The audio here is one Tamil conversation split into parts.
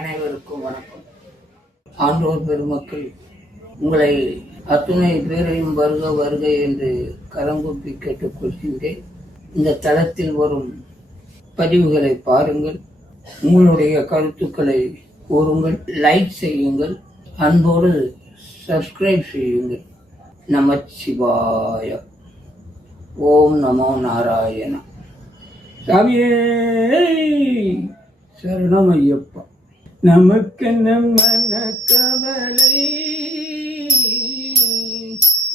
அனைவருக்கும் வணக்கம். ஆண்டோர் பெருமக்கள், உங்களை அத்துணை பேரையும் வருக வருக என்று கரங்கூப்பி கேட்டுக்கொள்கின்றேன். இந்த தளத்தில் வரும் பதிவுகளை பாருங்கள், உங்களுடைய கருத்துக்களை கூறுங்கள், லைக் செய்யுங்கள், அன்போடு சப்ஸ்கிரைப் செய்யுங்கள். நமச்சிவாய. ஓம் நமோ நாராயண. சாமியே சரணம் ஐயப்பா. நமக்கென்ன மன கவலை,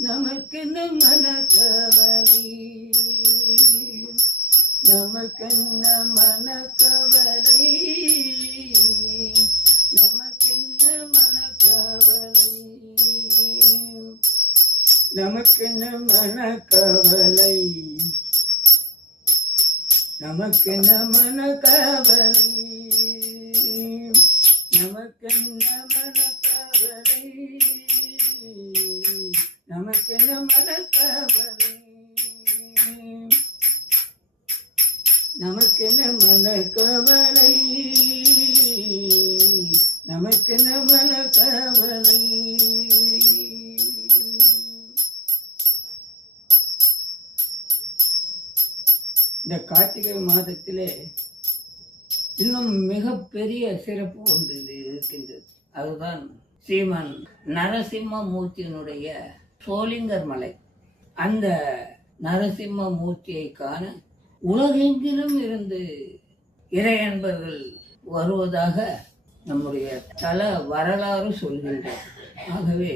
நமக்கென்ன மன கவலை, நமக்கென்ன மன கவலை, நமக்கென்ன மன கவலை, நமக்கென்ன மன கவலை, நமக்கென்ன மன கவலை, நமக்கென்ன மன கவலை, நமக்கென்ன மன கவலை, நமக்கென்ன மன கவலை, நமக்கென்ன மன கவலை. இந்த கார்த்திகை மாதத்திலே இன்னும் மிகப்பெரிய சிறப்பு ஒன்று இருக்கின்றது. அதுதான் ஸ்ரீமன் நரசிம்ம மூர்த்தியினுடைய சோளிங்கர் மலை. அந்த நரசிம்ம மூர்த்தியை காண உலகெங்கிலும் இருந்து இறை அன்பர்கள் வருவதாக நம்முடைய தல வரலாறு சொல்கின்றார். ஆகவே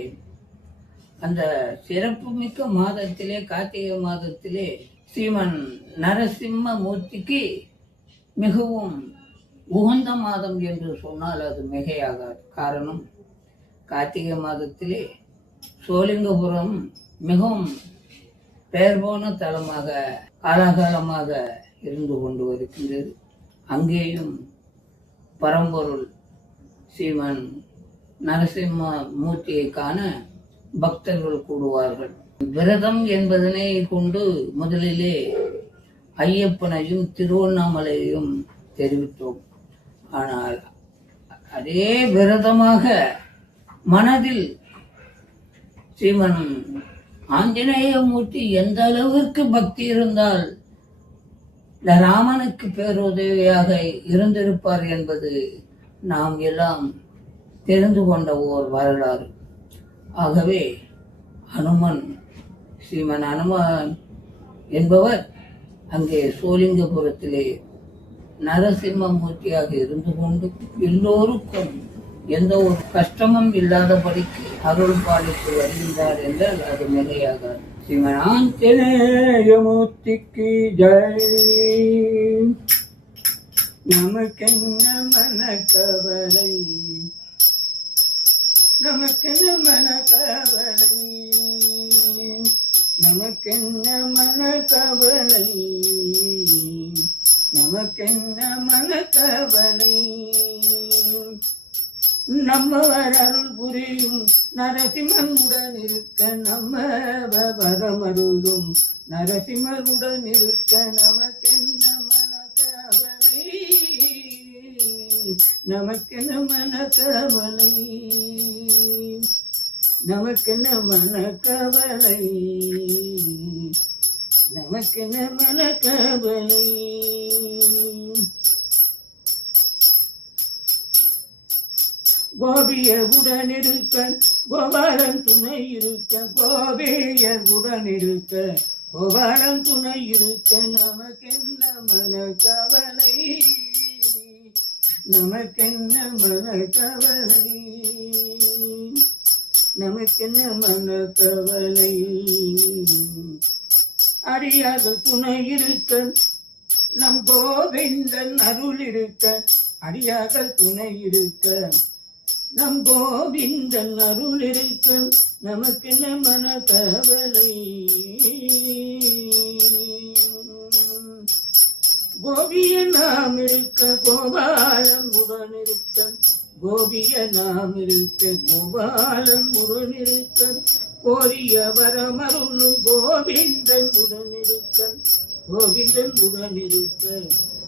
அந்த சிறப்புமிக்க மாதத்திலே, கார்த்திகை மாதத்திலே ஸ்ரீமன் நரசிம்ம மூர்த்திக்கு மிகவும் உகந்த மாதம் என்று சொன்னால் அது மிகையாகாது. காரணம், கார்த்திகை மாதத்திலே சோளிங்கபுரம் மிகவும் பெயர் போன தலமாக காலகாலமாக இருந்து கொண்டு வருகின்றது. அங்கேயும் பரம்பொருள் ஸ்ரீமன் நரசிம்ம மூர்த்தியை காண பக்தர்கள் கூடுவார்கள். விரதம் என்பதனை கொண்டு முதலிலே ஐயப்பனையும் திருவண்ணாமலையையும் தெரிவித்தோம். ஆனால் அதே விரதமாக மனதில் ஸ்ரீமன் ஆஞ்சநேய மூர்த்தி எந்த அளவிற்கு பக்தி இருந்தால் இந்த ராமனுக்கு பேருதவியாக இருந்திருப்பார் என்பது நாம் எல்லாம் தெரிந்து கொண்ட ஓர் வரலாறு. ஆகவே அனுமன், ஸ்ரீமன் அனுமன் என்பவர் அங்கே சோளிங்கபுரத்திலே நரசிம்ம மூர்த்தியாக இருந்து கொண்டு எல்லோருக்கும் எந்த ஒரு கஷ்டமும் இல்லாதபடிக்கு அருள் பாலித்து வருகின்றார் என்றால் அது மிகையாகாது. ஸ்ரீமன் ஆஞ்சநேய மூர்த்திக்கு ஜெய். நமக்கென்ன மன கவலை, நமக்கென்ன மன கவலை, நமக்கென்ன மன கவலை, நமக்கென்ன மன கவலை. நம்மவர் அருள் புரியும் நரசிம்மன் உடன் இருக்க, நம்ம வரமருளும் நரசிம்மன் உடன் இருக்க, நமக்கென்ன மன கவலை, நமக்கென்ன மன கவலை, நமக்கென்ன மன கவலை, நமக்கென்ன மன கவலை. கோபியர் உடனிருக்க, கோபாலன் துணை இருக்க, கோபியர் உடனிருக்க, கோபாலன் துணை இருக்க, நமக்கென்ன மன கவலை, நமக்கென்ன மன கவலை, நமக்கென்ன மன கவலை. அடியாக துணை இருக்க, நம் கோவிந்தன் அருள் இருக்க, அடியாக துணை இருக்க, நம் கோவிந்தன் அருள் இருக்க, நமக்கென்ன மன கவலை. கோபிய நாம் இருக்க, கோபாலன் உடன் இருக்க, கோபிய நாம் இருக்க, கோபாலன் உடன் இருக்க, கோரிய வரமருளும் கோவிந்தன் உடன் இருக்க, கோவிந்தன் உடன் இருக்க,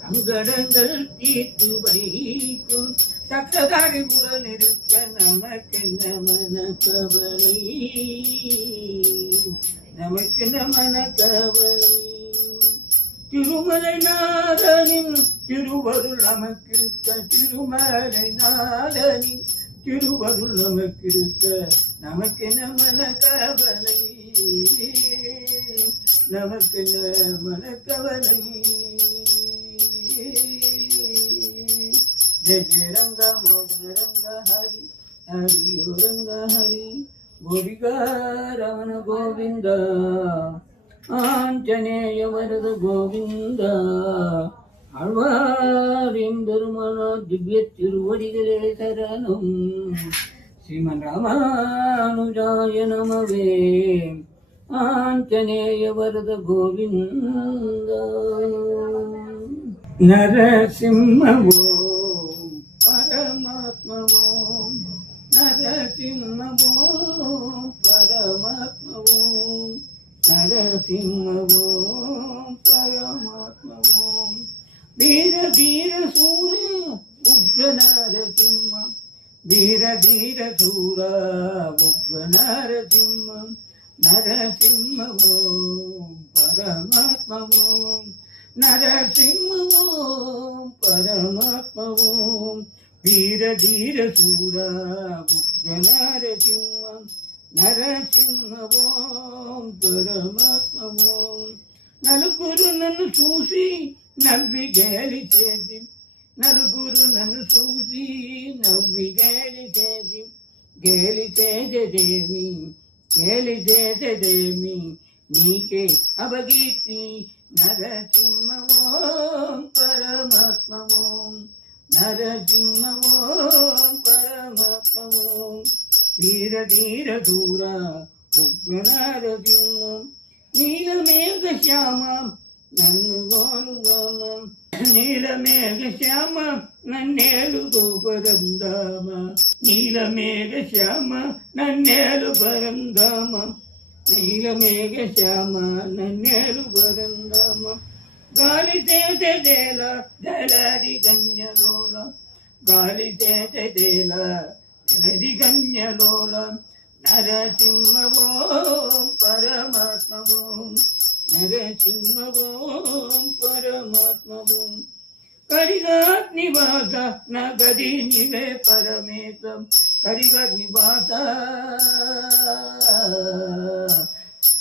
சங்கடங்கள் தீர்த்து வைக்கும் சக்கதாரி உடன் இருக்க நமக்கென்ன மனக்கவலை, நமக்கென்ன மனக்கவலை. திருமலை நாதனின் திருவருள் நமக்கிருக்க, திருமலை நாதனின் திருவருள் நமக்கிருக்க நமக்கென்ன மனக்கவலை, நமக்கென்ன மனக்கவலை. ஜெய ஜெய ரங்க மோகன ரங்க ஹரி ஹரி ரங்க ஹரி கோபிகா ரமண கோவிந்த ஆஞ்சநேய வரத கோவிந்த. ஆழ்வாரின் பெருமான திவ்ய திருவடிகளே சரணம். ஸ்ரீமன் ராமானுஜாய நமவே. ஆஞ்சநேய வரத கோவிந்த. நரசிம்மவோ பரமாத்மவோ, நரசிம்மவோ பரமாத்மவோ, நரசிம்மவோ பரமாத்மவோ. வீர தீர சூர உக்ர நரசிம்ம, வீர தீர சூர உக்ர நரசிம்ம, நரசிம்மவோ பரமாத்மவோ, நரசிம்மவோ பரமாத்மவோ. வீர தீர சூர உக்ர நரசிம்ம, నరసింహవో పరమాత్మవో. నలుగురు నన్ను చూసి నవ్వి గేలి చేసి, నలుగురు నన్ను చూసి నవ్వి గేలి చేసి, గేలి చేసేదేమి గేలి చేసేదేమి నీకే అభగీతి. నరసింహవో పరమాత్మవో, నరసింహవో పరమాత్మవో. వీర ధీర దూర ఉగ్ర నరసింహం, నీలమేఘ శ్యామ నన్ను గోనుగామ, నీలమేఘ శ్యామ నన్నేలు గోపరందామ, నీలమేఘ శ్యామ నన్నేలు పరందామ, నీలమేఘ శ్యామ నన్నేలు పరందామ. గాలి చేసేదేల జలది గన్యలోల, గాలి చేసేదేల జలది గన్యలోల. నరసింహవో పరమాత్మవో, నరసింహవో పరమాత్మవో. కరిగాగ్నివాస నా గది నివే పరమేశం, కరిగాగ్నివాస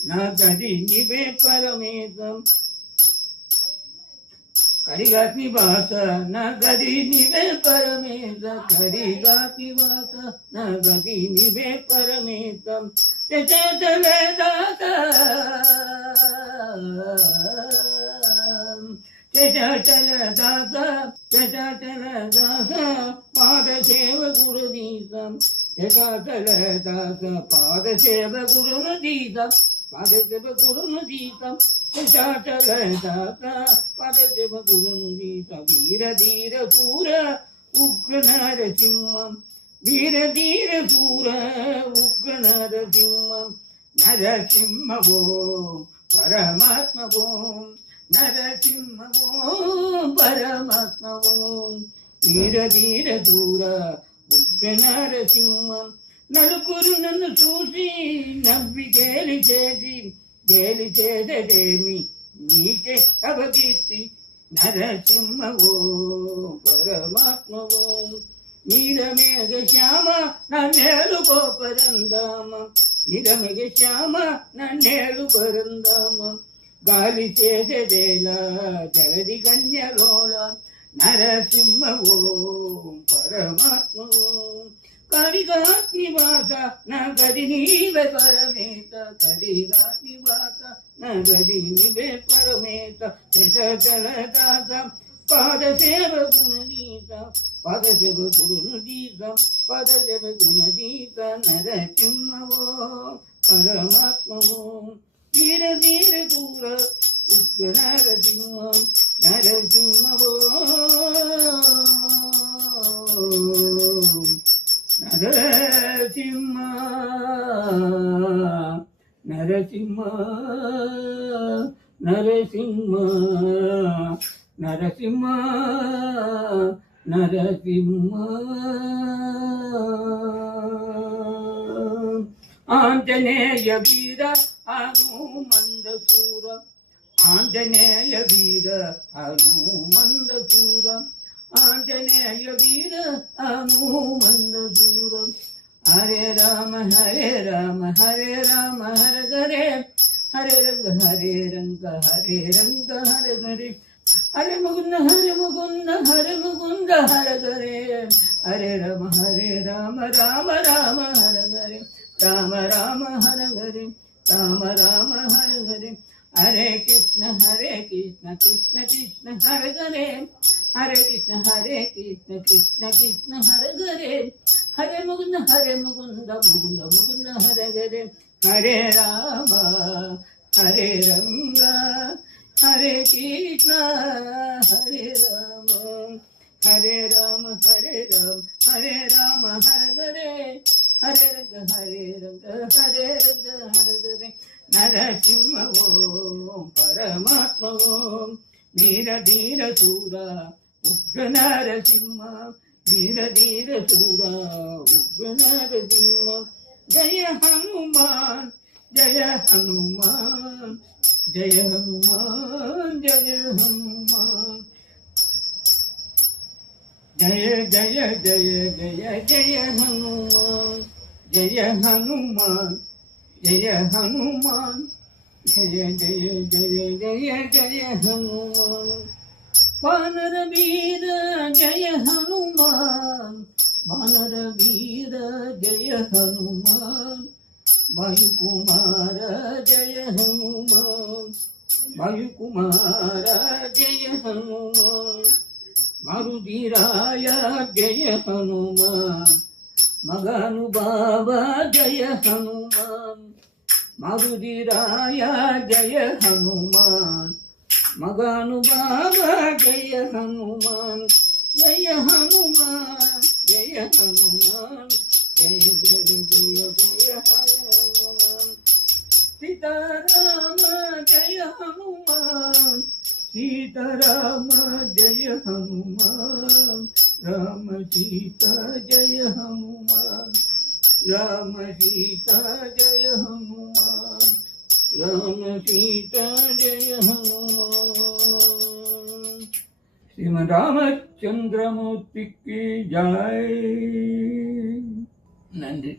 నా గది నివే పరమేశం, కరిగాగ్నివాస నా గది నివే పరమేశ, కరిగాగ్నివాస నా గది నివే పరమేశం. చచల దాత చచల దాత చచల దాత పాద సేవ గురుదీతం, చచల దాత పాద సేవ గురుదీతం, పాద సేవ గురుదీతం, చచల దాత పాద సేవ గురుదీతం. వీర ధీర సూర ఉగ్ర నరసింహం, వీర ధీర సూర ఉగ్ర నరసింహం. నరసింహవో పరమాత్మవో, నరసింహవో పరమాత్మవో. వీర ధీర సూర ఉగ్ర నరసింహం. నలుగురు నన్ను చూసి నవ్వి గేలి చేసి, గేలి చేసేదేమి నీకే అభగీతి. నరసింహవో పరమాత్మవో. నీలమేఘ శ్యామ నన్నేలు గోపరందామ, నీలమేఘ శ్యామ నన్నేలు పరందామ. గాలి చేసేదేలా జగది గన్యలోల. నరసింహవో పరమాత్మవో. కరిగాగ్నివాస నా గది నీవే పరమేత, కరిగాగ్నివాస నా గది నీవే పరమేత. చచల దాత పాద సేవ గుణదీత, పాద సేవ గురుదీత, పాద సేవ గుణదీత. నరసింహవో పరమాత్మవో. వీర ధీర దూర ఉగ్ర నరసింహం, నరసింహవో నరసింహ, నరసింహ, నరసింహ, நரசிம்ம நரசிம்ம ஆஞ்சநேய வீர ஹனுமந்த சூர ஆஞ்சநேய வீர ஹனுமந்த சூர ஆஞ்சநேய வீர ஹனுமந்த சூர ஹரே ராம ஹரே ராம ஹரே ராம ஹர ஹரே ஹரே ரங்க ஹரே ரங்க ஹரே ரங்க ஹர ஹரே ஹரே முகுந்த ஹரே முகுந்த ஹரே முகுந்த ஹர ஹரே ஹரே ராம ராம ராம ஹர ஹரே ராம ராம ஹர ஹரே ராம ராம ஹர ஹரே ஹரே கிருஷ்ண கிருஷ்ண கிருஷ்ண ஹர ஹரே ஹரே கிருஷ்ண கிருஷ்ண கிருஷ்ண ஹர ஹரே ஹரே முகுந்த முகுந்த முகுந்த ஹர ஹரே ஹரே ராம ஹரே ரங்க ஹரே கிருஷ்ண ஹரே ராம ஹரே ராம ஹரே ராம ஹர ஹரே ஹரே ரங்க ஹரே ஹரே நரசிம்ம ஓம் பரமாத்ம ஓம் வீர தீர சூர உக்ர நரசிம்ம வீர தீர சூர உக்ர நரசிம்ம ஜய ஹனுமான் ஜய ஹனுமான் ஜய ஹனுமான் ஜய ஹனுமான் ஜய ஜய ஜய ஜய ஜய ஹனுமான் ஜய ஹனுமான் ஜய ஹனுமான் ஜய ஜய ஜய ஜய ஜய ஹனுமான் வானர வீர ஜய ஹனுமான் வானர வீர ஜய ஹனுமான் வாயுகுமார ஜய ஹனுமான் வாயுகுமார ஜய ஹனுமான் மருதிராய ஜய ஹனுமான் மகானுபாவ ஜய ஹனுமான் மருதிராய ஜய ஹனுமான் மகானுபாவ ஜய ஹனுமான் ஜய ஹனுமான் ஜய ஹனுமான் ஜய ஜய ஜய ஜய ஹனுமான் சீதாராம ஜய ஹனுமான் सीताराम जय हनुमान राम सीता जय हनुमान राम सीता जय हनुमान राम सीता जय हनुमान श्रीमद् रामचंद्रमूर्ति की जय नंदी।